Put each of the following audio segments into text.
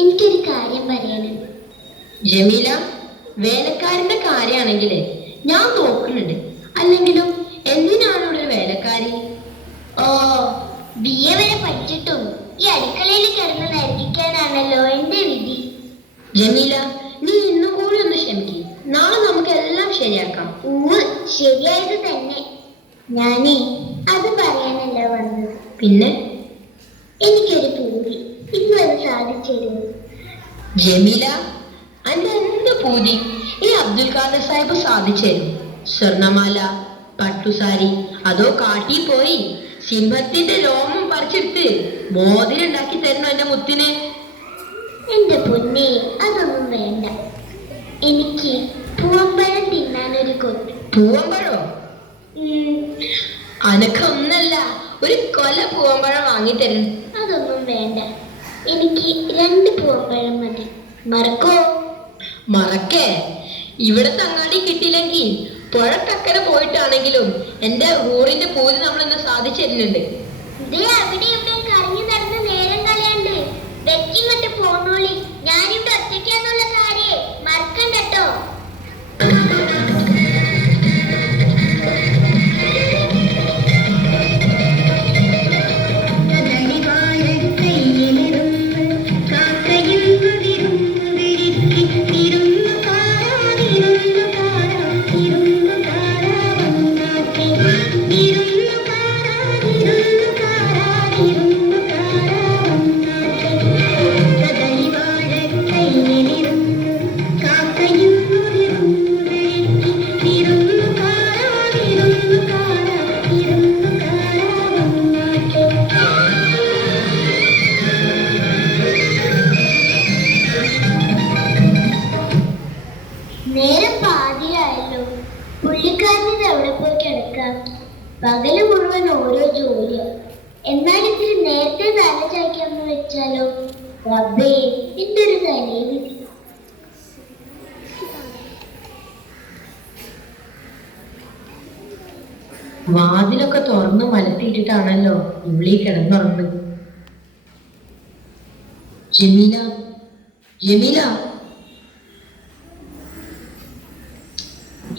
എനിക്കൊരു കാര്യം പറയാനുണ്ട്. ജമീല വേലക്കാരന്റെ കാര്യമാണെങ്കിലേ ഞാൻ നോക്കുന്നുണ്ട്. അല്ലെങ്കിലും എന്തിനാണ് ഇവിടെ വേലക്കാരി? ഓ ബി എ വരെ പഠിച്ചിട്ടും ഈ അടുക്കളയിൽ കിടന്ന് നരകിക്കാനാണല്ലോ എന്റെ വിധി. ജമീല നീ ഇന്നും കൂടി ഒന്ന് ക്ഷമിക്കും. നാളെ നമുക്ക് എല്ലാം ശരിയാക്കാം ശരിയായത് തന്നെ. ഞാനേ അത് പറയാനല്ല വന്നത്. പിന്നെ? എനിക്കൊരു പൂതി. സാധിച്ചിരുന്നു ജമീല അന്റെ എന്ത് പൂതി? ഈ അബ്ദുൽ ഖാദർ സാഹിബ് സാധിച്ചു സ്വർണമാല പട്ടുസാരി അതോ കാട്ടി പോയി സിംഹത്തിന്റെ രോമം പറിച്ചെടുത്ത് മോതിരം ഉണ്ടാക്കി തരണം എന്റെ മുത്തിന്? എന്റെ പൊന്നെ അതൊന്നും വേണ്ട. എനിക്ക് പൂവമ്പഴം തിന്നാനൊരു കൊത്ത് പൂവമ്പഴോ? അനക്കൊന്നല്ല ഒരു കൊല പൂവമ്പഴം വാങ്ങി തരണം അതൊന്നും വേണ്ട. എനിക്ക് രണ്ട് പൂവമ്പഴം മതി. മറക്കോ? മറക്കേ. ഇവിടെ തങ്ങാടി കിട്ടിയില്ലെങ്കിൽ പുഴക്കക്കരെ പോയിട്ടാണെങ്കിലും എന്റെ ഊറിന്റെ പൂതി നമ്മൾ ഇന്ന് സാധിച്ചു തരുന്നുണ്ട് ദേ അവിടെ ഇവിടെ കറങ്ങി നടന്ന് നേരം കളയാണ്ട്. വെച്ചിങ്ങോട്ട് പോന്നോളി. ഞാനിവിടെ നേരം പാതിയായല്ലോ പുള്ളിക്കാരനിത് അവിടെ പോയി കിടക്കാം. പകൽ മുഴുവൻ ഓരോ ജോലിയോ. എന്നാൽ ഇത്തിരി നേരത്തെ തല ചായ്ക്കാന്ന് വെച്ചാലോ? റബ്ബേ ഒരു തലയിൽ വാതിലൊക്കെ തുറന്ന് മലത്തിയിട്ടിട്ടാണല്ലോ ഉള്ളി കിടന്നുറങ്ങുന്നത്. ജമീല ജമീല.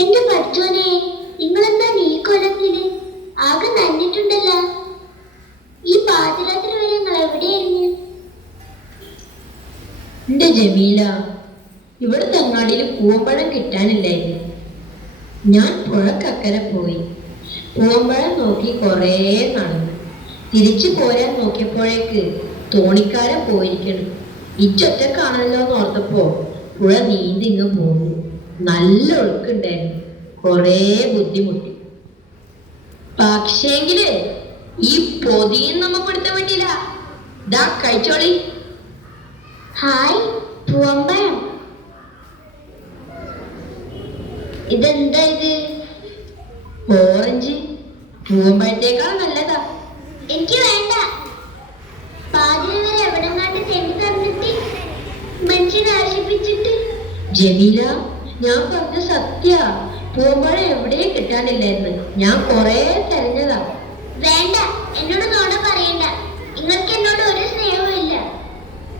എന്റെ പഠിച്ചോനെ നിങ്ങളെന്താ നീ കൊലത്തിൽ ആകെ നന്നിട്ടുണ്ടല്ലോ ഈ പാതിരാത്രി വരെ നിങ്ങൾ എവിടെയായിരുന്നു? എന്റെ ജമീല. ഇവിടെ തങ്ങാടിയിൽ പൂവമ്പഴം കിട്ടാനില്ലായിരുന്നു. ഞാൻ പുഴക്കക്കരെ പോയി. പൂവമ്പഴം നോക്കി കുറേ നടന്നു. തിരിച്ചു പോരാൻ നോക്കിയപ്പോഴേക്ക് തോണിക്കാരൻ പോയിരിക്കണം. ഇച്ചൊറ്റക്കാണല്ലോ എന്ന് ഓർത്തപ്പോ പുഴ നീന്തി ഇങ്ങ് പോന്നു. നല്ല ഒഴുക്കുണ്ടായിരുന്നു കുറേ ബുദ്ധിമുട്ടി. പക്ഷേങ്കിൽ ഈ പൊതിയും നമുക്ക് എടുത്താൻ പറ്റില്ല ദാ കഴിച്ചോളി. ഹായ് പൂവമ്പഴം. ഇതെന്താ ഇത്? ഓറഞ്ച്. പൂവമ്പഴത്തേക്കാൾ നല്ലതാ. എനിക്ക് വേണ്ട. പാചകം വരെ തന്നിട്ട് മനുഷ്യനെ ആശിപ്പിച്ചിട്ട് ജമീല ഞാൻ പറഞ്ഞ സത്യ. പൂമ്പഴ എവിടെയും കിട്ടാനില്ലായിരുന്നു. ഞാൻ കൊറേ തെരഞ്ഞതാ വേണ്ട എന്നോട് നോണ പറയണ്ട. നിങ്ങൾക്ക് എന്നോട് ഒരു സ്നേഹമില്ല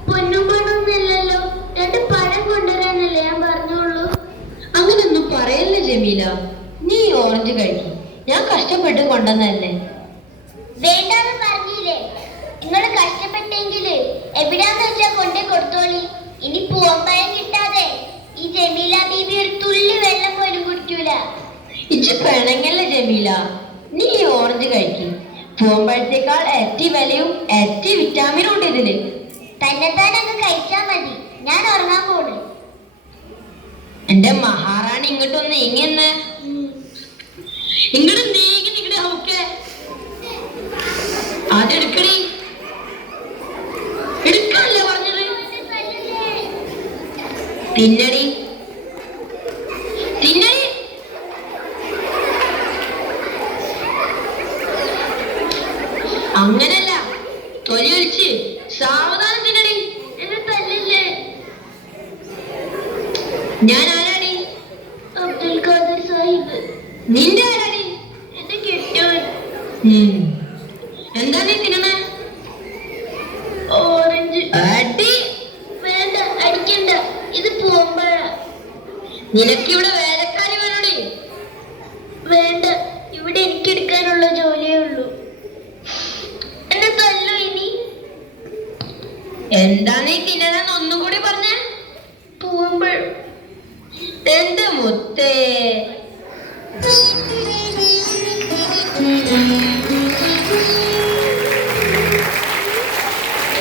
പൊന്നും പണമൊന്നുമില്ലല്ലോ രണ്ട് പഴം കൊണ്ടുവരാനല്ലേ ഞാൻ പറഞ്ഞോളൂ അങ്ങനൊന്നും പറയല്ലേ ജമീല. നീ ഓറഞ്ച് കഴിക്കും. ഞാൻ കഷ്ടപ്പെട്ട് കൊണ്ടുവന്നല്ലേ വേണ്ടെന്ന് പറഞ്ഞില്ലേ? നിങ്ങൾ കഷ്ടപ്പെട്ടെങ്കിൽ എവിടാന്ന് വെച്ചാ കൊണ്ടേ കൊടുത്തോളി. ഇനി പൂവമ്പഴം കിട്ടാതെ. ഈ ജമീല ബീബി ഒരു തുള്ളി വെള്ളം പോലും കുടിക്കൂല. ഇച്ച് പിണങ്ങല്ലേ ജമീല? നീ ഓറഞ്ച് കഴിക്കും. പോകുമ്പോഴത്തേക്കാൾ ഇരട്ടി വിലയും ഇരട്ടി വിറ്റാമിനും ഉണ്ട് ഇതിൽ. തന്നെത്താൻ കഴിച്ചാ മതി. ഞാൻ ഉറങ്ങാൻ പോണ്. എന്റെ മഹാറാണി ഇങ്ങോട്ടൊന്ന് നീങ്ങുന്നേ തിന്നടി തിന്നടി അങ്ങനല്ല. തൊലി ഒലിച്ച്. സാവധാനം തിന്നടി എന്നെ തല്ലില്ലേ? ഞാൻ ആരാടി? അബ്ദുൽ ഖാദർ സാഹിബ്. നിന്റെ ആരാടി? എന്റെ കെട്ടവൻ. എന്താ നീ തിന്നണേ ഓറഞ്ച് അടി വേണ്ട അടിക്കണ്ട ഇത് പൂമ്പഴ നിനക്കിവിടെ വേലക്കാരി വേണോടി വേണ്ട ഇവിടെ എനിക്ക് എടുക്കാനുള്ള ജോലിയേ ഉള്ളൂ. എന്നെ തല്ലു ഇനി. എന്താ നീ തിന്നണെന്ന് ഒന്നുകൂടി പറഞ്ഞ? പൂമ്പഴം എന്ത് മുത്തേ?